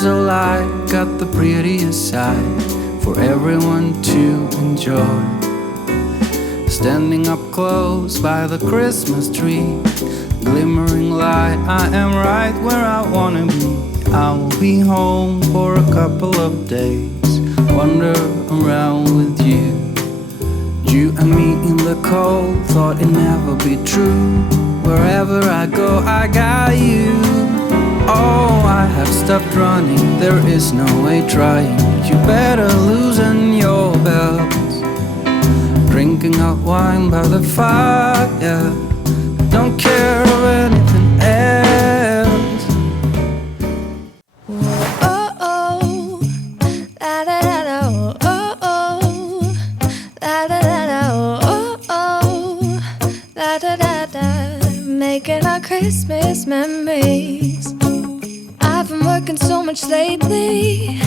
4th of July got the prettiest side for everyone to enjoy. Standing up close by the Christmas tree, glimmering light, I am right where I wanna be. I will be home for a couple of days, wander around with you. You and me in the cold, thought it'd never be true. Wherever I go, I got you. Oh, I have stopped running, there is no way trying. You better loosen your belts. Drinking hot wine by the fire, don't care of anything else. Oh, oh, la da da da, oh, oh, la da da da, oh, oh, la da da da. Making our Christmas memories. I've been working so much lately,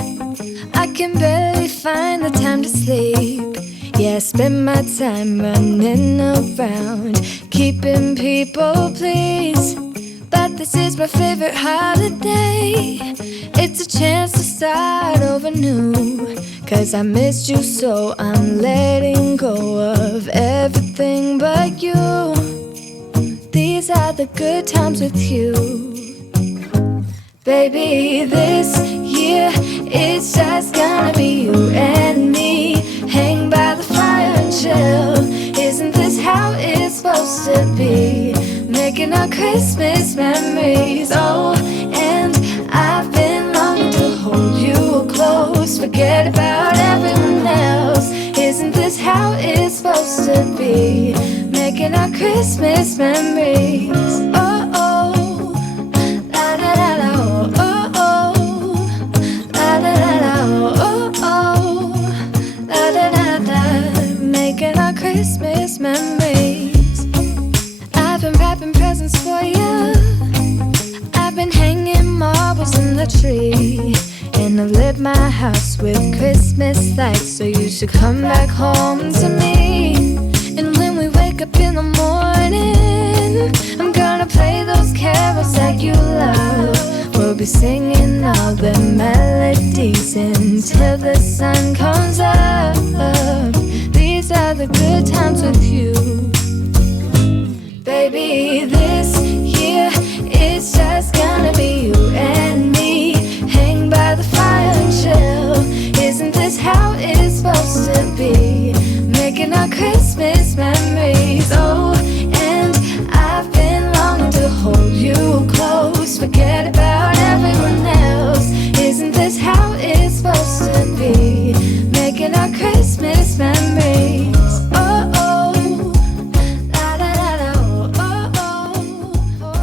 I can barely find the time to sleep. Yeah, I spend my time running around, keeping people pleased. But this is my favorite holiday. It's a chance to start over new. Cause I missed you, so I'm letting go of everything but you. These are the good times with you. Baby, this year it's just gonna be you and me. Hang by the fire and chill. Isn't this how it's supposed to be? Making our Christmas memories. Oh, and I've been longing to hold you close. Forget about everyone else. Isn't this how it's supposed to be? Making our Christmas memories. Oh, oh, la da da da, oh, oh, la da da da, oh, oh, la da da da. Making our Christmas memories. I've been wrapping presents for you. I've been hanging marbles in the tree. And I've lit my house with Christmas lights. So you should come back home to me. And when we wake up in the morning, I'm gonna play those carols that you love. We'll be singing all the melodies until the sun comes up. These are the good times with you. Baby, this year it's just gonna be you and me. Hang by the fire and chill. Isn't this how it's supposed to be? Making our Christmas memories. Oh, and I've been longing to hold you close. Forget about everyone else. Isn't this how it's supposed to be? Making our Christmas memories. Oh, oh, la da da da, oh, oh, oh.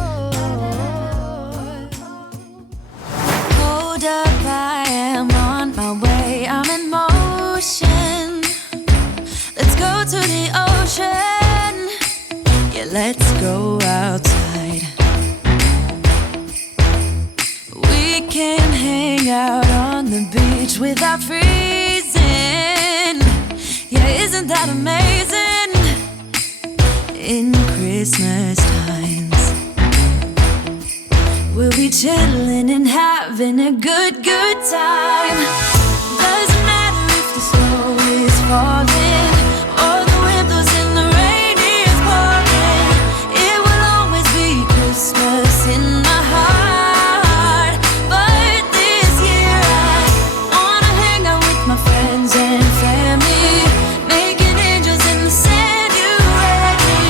Hold up, I am on my way. I'm in motion. Let's go to the ocean. Yeah, let's go outside. We can hang out on the beach without freezing. Yeah, isn't that amazing? In Christmas times, we'll be chilling and having a good time. Doesn't matter if the snow is falling or the wind blows and the rain is pouring. It will always be Christmas in my heart. But this year I wanna hang out with my friends and family, making angels in the sand, you and me.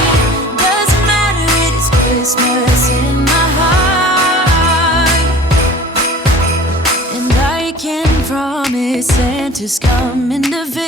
Doesn't matter, it is Christmas in my heart. And I can promise Santa's coming to visit.